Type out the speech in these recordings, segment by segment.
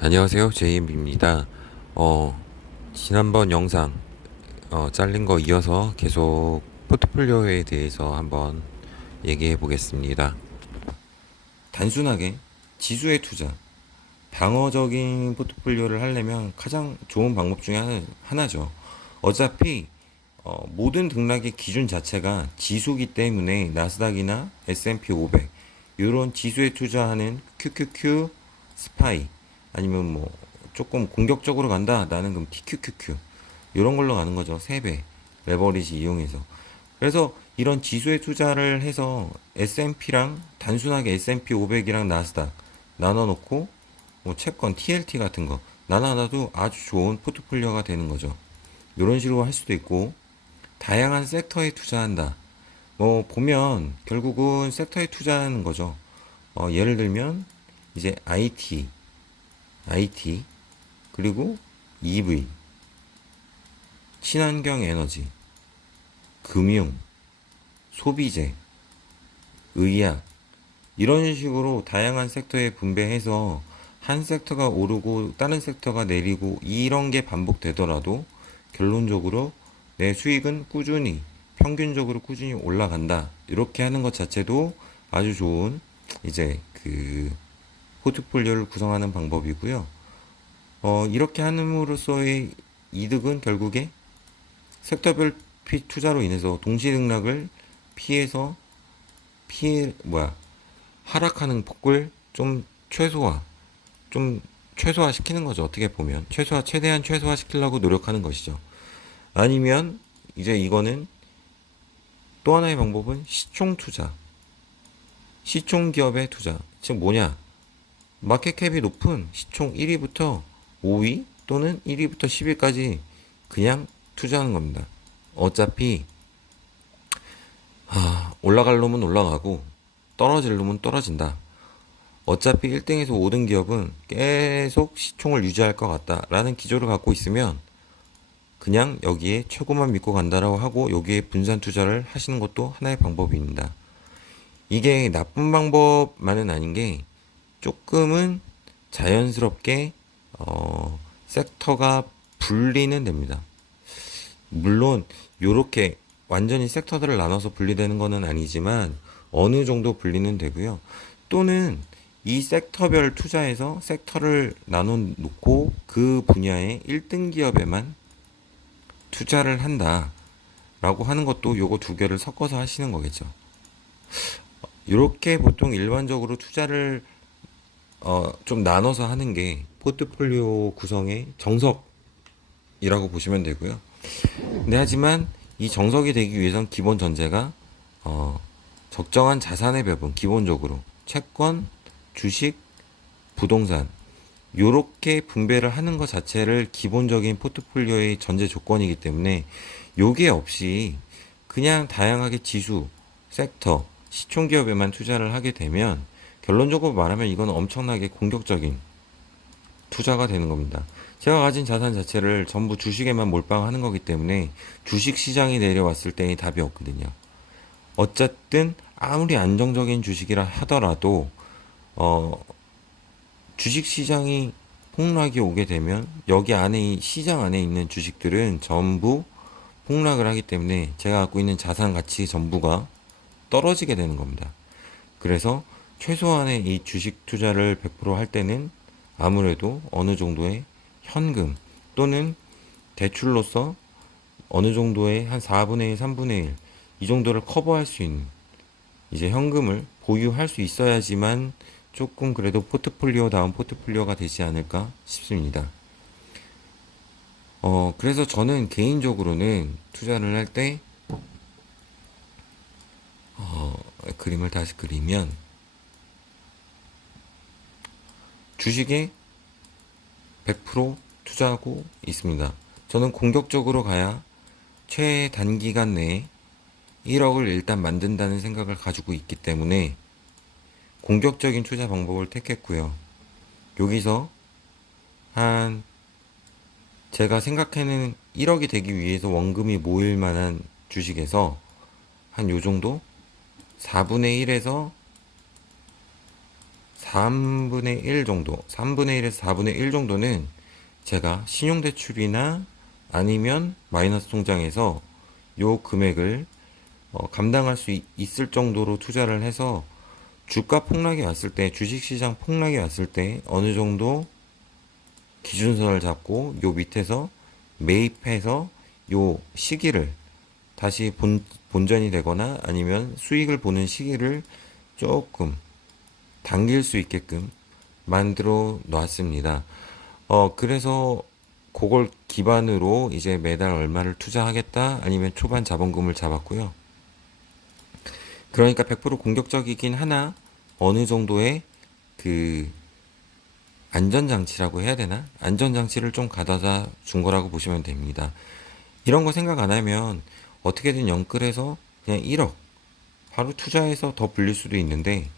안녕하세요. 제이엠비입니다. 지난번 영상, 잘린 거 이어서 계속 포트폴리오에 대해서 한번 얘기해 보겠습니다. 단순하게 지수에 투자, 방어적인 포트폴리오를 하려면 가장 좋은 방법 중에 하나죠. 어차피 모든 등락의 기준 자체가 지수기 때문에 나스닥이나 S&P 500 이런 지수에 투자하는 QQQ, 스파이 아니면 뭐 조금 공격적으로 간다 나는 그럼 TQQQ 이런 걸로 가는 거죠. 3배 레버리지 이용해서. 그래서 이런 지수에 투자를 해서 S&P랑 단순하게 S&P 500이랑 나스닥 나눠 놓고 뭐 채권 TLT 같은 거 나눠놔도 아주 좋은 포트폴리오가 되는 거죠. 이런 식으로 할 수도 있고, 다양한 섹터에 투자한다. 뭐 보면 결국은 섹터에 투자하는 거죠. 예를 들면 이제 IT 그리고 EV, 친환경 에너지, 금융, 소비재, 의약 이런 식으로 다양한 섹터에 분배해서 한 섹터가 오르고 다른 섹터가 내리고 이런 게 반복되더라도 결론적으로 내 수익은 꾸준히 평균적으로 꾸준히 올라간다. 이렇게 하는 것 자체도 아주 좋은 이제 그 포트폴리오를 구성하는 방법이고요. 이렇게 함으로써의 이득은 결국에 섹터별 투자로 인해서 동시 등락을 피해서 하락하는 폭을 좀 최소화 시키는 거죠. 어떻게 보면 최대한 최소화 시키려고 노력하는 것이죠. 아니면 이제 이거는 또 하나의 방법은 시총 투자, 시총 기업의 투자. 즉 뭐냐? 마켓캡이 높은 시총 1위부터 5위 또는 1위부터 10위까지 그냥 투자하는 겁니다. 어차피 올라갈 놈은 올라가고 떨어질 놈은 떨어진다. 어차피 1등에서 5등 기업은 계속 시총을 유지할 것 같다라는 기조를 갖고 있으면 그냥 여기에 최고만 믿고 간다라고 하고 여기에 분산 투자를 하시는 것도 하나의 방법입니다. 이게 나쁜 방법만은 아닌 게 조금은 자연스럽게 섹터가 분리는 됩니다. 물론 요렇게 완전히 섹터들을 나눠서 분리되는 것은 아니지만 어느 정도 분리는 되고요. 또는 이 섹터별 투자에서 섹터를 나눠 놓고 그 분야의 1등 기업에만 투자를 한다라고 하는 것도 요거 두 개를 섞어서 하시는 거겠죠. 이렇게 보통 일반적으로 투자를 좀 나눠서 하는 게 포트폴리오 구성의 정석이라고 보시면 되고요. 근데 하지만 이 정석이 되기 위해선 기본 전제가 적정한 자산의 배분, 기본적으로 채권, 주식, 부동산 요렇게 분배를 하는 것 자체를 기본적인 포트폴리오의 전제 조건이기 때문에 요게 없이 그냥 다양하게 지수, 섹터, 시총 기업에만 투자를 하게 되면 결론적으로 말하면 이건 엄청나게 공격적인 투자가 되는 겁니다. 제가 가진 자산 자체를 전부 주식에만 몰빵하는 거기 때문에 주식 시장이 내려왔을 때의 답이 없거든요. 어쨌든 아무리 안정적인 주식이라 하더라도 어, 주식 시장이 폭락이 오게 되면 여기 안에 시장 안에 있는 주식들은 전부 폭락을 하기 때문에 제가 갖고 있는 자산 가치 전부가 떨어지게 되는 겁니다. 그래서 최소한의 이 주식 투자를 100%할 때는 아무래도 어느 정도의 현금 또는 대출로서 어느 정도의 한 4분의 1, 3분의 1 이 정도를 커버할 수 있는 이제 현금을 보유할 수 있어야지만 조금 그래도 포트폴리오다운 포트폴리오가 되지 않을까 싶습니다. 그래서 저는 개인적으로는 투자를 할 때, 그림을 다시 그리면, 주식에 100% 투자하고 있습니다. 저는 공격적으로 가야 최단기간 내에 1억을 일단 만든다는 생각을 가지고 있기 때문에 공격적인 투자 방법을 택했고요. 여기서 한 제가 생각하는 1억이 되기 위해서 원금이 모일 만한 주식에서 한 요 정도 4분의 1에서 3분의 1 정도, 3분의 1에서 4분의 1 정도는 제가 신용대출이나 아니면 마이너스 통장에서 요 금액을 감당할 수 있을 정도로 투자를 해서 주가 폭락이 왔을 때, 주식시장 폭락이 왔을 때 어느 정도 기준선을 잡고 요 밑에서 매입해서 요 시기를 다시 본전이 되거나 아니면 수익을 보는 시기를 조금 당길 수 있게끔 만들어 놨습니다. 그래서 그걸 기반으로 이제 매달 얼마를 투자하겠다 아니면 초반 자본금을 잡았고요. 그러니까 100% 공격적이긴 하나 어느 정도의 그 안전장치라고 해야 되나? 안전장치를 좀 가져다 준 거라고 보시면 됩니다. 이런 거 생각 안 하면 어떻게든 영끌해서 그냥 1억 바로 투자해서 더 불릴 수도 있는데,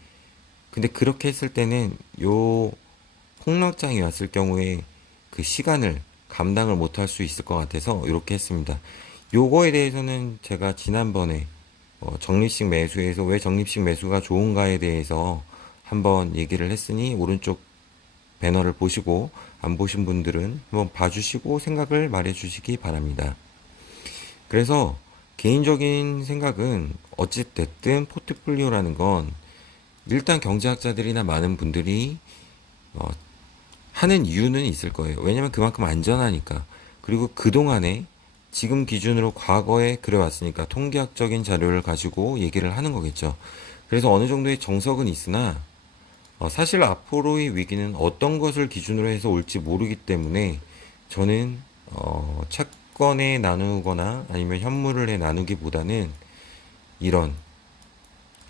근데 그렇게 했을 때는 요 폭락장이 왔을 경우에 그 시간을 감당을 못할 수 있을 것 같아서 이렇게 했습니다. 요거에 대해서는 제가 지난번에 적립식 매수에서 왜 적립식 매수가 좋은가에 대해서 한번 얘기를 했으니 오른쪽 배너를 보시고 안 보신 분들은 한번 봐주시고 생각을 말해 주시기 바랍니다. 그래서 개인적인 생각은 어찌됐든 포트폴리오라는 건 일단 경제학자들이나 많은 분들이 어, 하는 이유는 있을 거예요. 왜냐면 그만큼 안전하니까. 그리고 그동안에 지금 기준으로 과거에 그래왔으니까 통계학적인 자료를 가지고 얘기를 하는 거겠죠. 그래서 어느 정도의 정석은 있으나 사실 앞으로의 위기는 어떤 것을 기준으로 해서 올지 모르기 때문에 저는 채권에 나누거나 아니면 현물을 해 나누기보다는 이런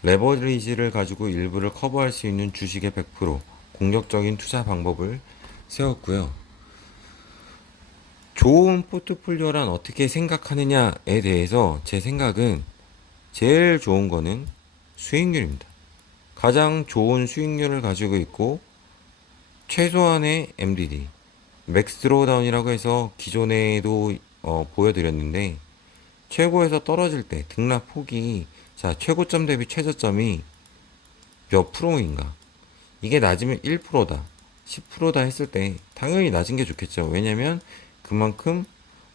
레버리지를 가지고 일부를 커버할 수 있는 주식의 100% 공격적인 투자 방법을 세웠고요. 좋은 포트폴리오란 어떻게 생각하느냐에 대해서 제 생각은 제일 좋은 거는 수익률입니다. 가장 좋은 수익률을 가지고 있고 최소한의 MDD, 맥스 드로우다운이라고 해서 기존에도 보여드렸는데 최고에서 떨어질 때 등락 폭이 자 최고점 대비 최저점이 몇 프로인가? 이게 낮으면 1%다, 10%다 했을 때 당연히 낮은 게 좋겠죠. 왜냐면 그만큼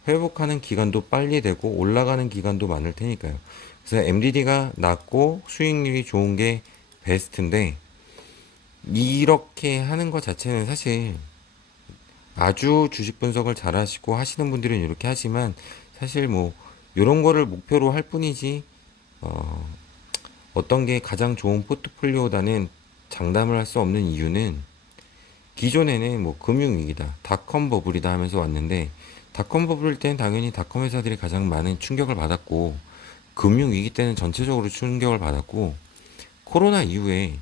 회복하는 기간도 빨리 되고 올라가는 기간도 많을 테니까요. 그래서 MDD가 낮고 수익률이 좋은 게 베스트인데 이렇게 하는 것 자체는 사실 아주 주식 분석을 잘 하시고 하시는 분들은 이렇게 하지만 사실 뭐 이런 거를 목표로 할 뿐이지 어, 어떤 게 가장 좋은 포트폴리오다는 장담을 할 수 없는 이유는 기존에는 뭐 금융위기다, 닷컴 버블이다 하면서 왔는데 닷컴 버블 때는 당연히 닷컴 회사들이 가장 많은 충격을 받았고 금융위기 때는 전체적으로 충격을 받았고 코로나 이후에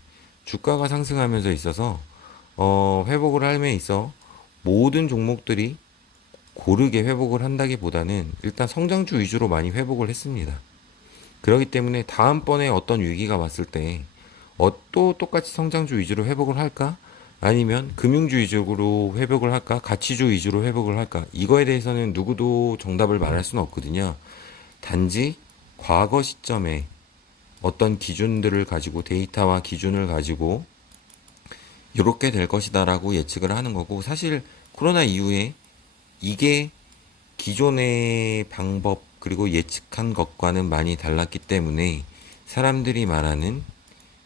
주가가 상승하면서 있어서 회복을 함에 있어 모든 종목들이 고르게 회복을 한다기보다는 일단 성장주 위주로 많이 회복을 했습니다. 그렇기 때문에 다음번에 어떤 위기가 왔을 때 또 똑같이 성장주 위주로 회복을 할까? 아니면 금융주 위주로 회복을 할까? 가치주 위주로 회복을 할까? 이거에 대해서는 누구도 정답을 말할 수는 없거든요. 단지 과거 시점에 어떤 기준들을 가지고 데이터와 기준을 가지고 이렇게 될 것이다라고 예측을 하는 거고, 사실 코로나 이후에 이게 기존의 방법 그리고 예측한 것과는 많이 달랐기 때문에 사람들이 말하는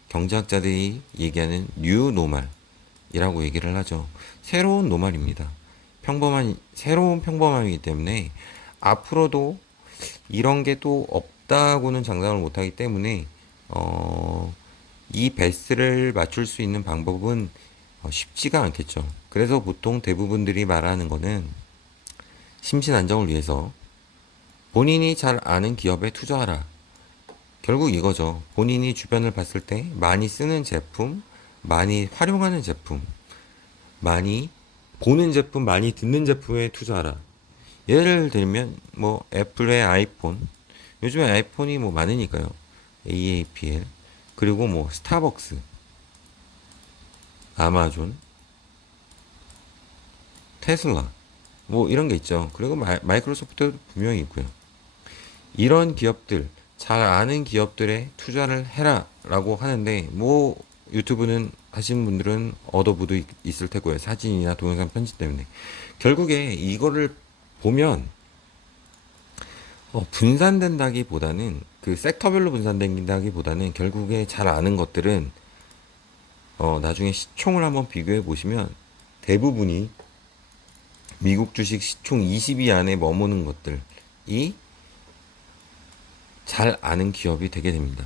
경제학자들이 얘기하는 뉴 노말이라고 얘기를 하죠. 새로운 노말입니다. 새로운 평범함이기 때문에 앞으로도 이런 게 또 없다고는 장담을 못하기 때문에 이 베스트를 맞출 수 있는 방법은 쉽지가 않겠죠. 그래서 보통 대부분들이 말하는 거는 심신 안정을 위해서 본인이 잘 아는 기업에 투자하라. 결국 이거죠. 본인이 주변을 봤을 때 많이 쓰는 제품, 많이 활용하는 제품, 많이 보는 제품, 많이 듣는 제품에 투자하라. 예를 들면 뭐 애플의 아이폰, 요즘에 아이폰이 뭐 많으니까요. AAPL, 그리고 뭐 스타벅스, 아마존, 테슬라, 뭐 이런 게 있죠. 그리고 마이크로소프트도 분명히 있고요. 이런 기업들, 잘 아는 기업들에 투자를 해라 라고 하는데 뭐 유튜브는 하시는 분들은 얻어보도 있을 테고요. 사진이나 동영상 편집 때문에. 결국에 이거를 보면 분산된다기보다는 그 섹터별로 분산된다기보다는 결국에 잘 아는 것들은 나중에 시총을 한번 비교해 보시면 대부분이 미국 주식 시총 20위 안에 머무는 것들이 잘 아는 기업이 되게 됩니다.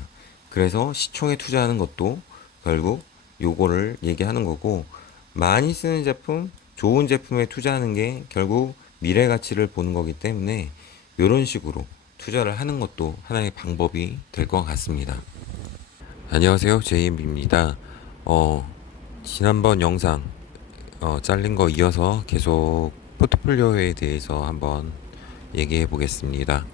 그래서 시총에 투자하는 것도 결국 요거를 얘기하는 거고, 많이 쓰는 제품, 좋은 제품에 투자하는 게 결국 미래 가치를 보는 거기 때문에 이런 식으로 투자를 하는 것도 하나의 방법이 될 것 같습니다. 안녕하세요, 제이엠비입니다. 지난번 영상 잘린 거 이어서 계속 포트폴리오에 대해서 한번 얘기해 보겠습니다.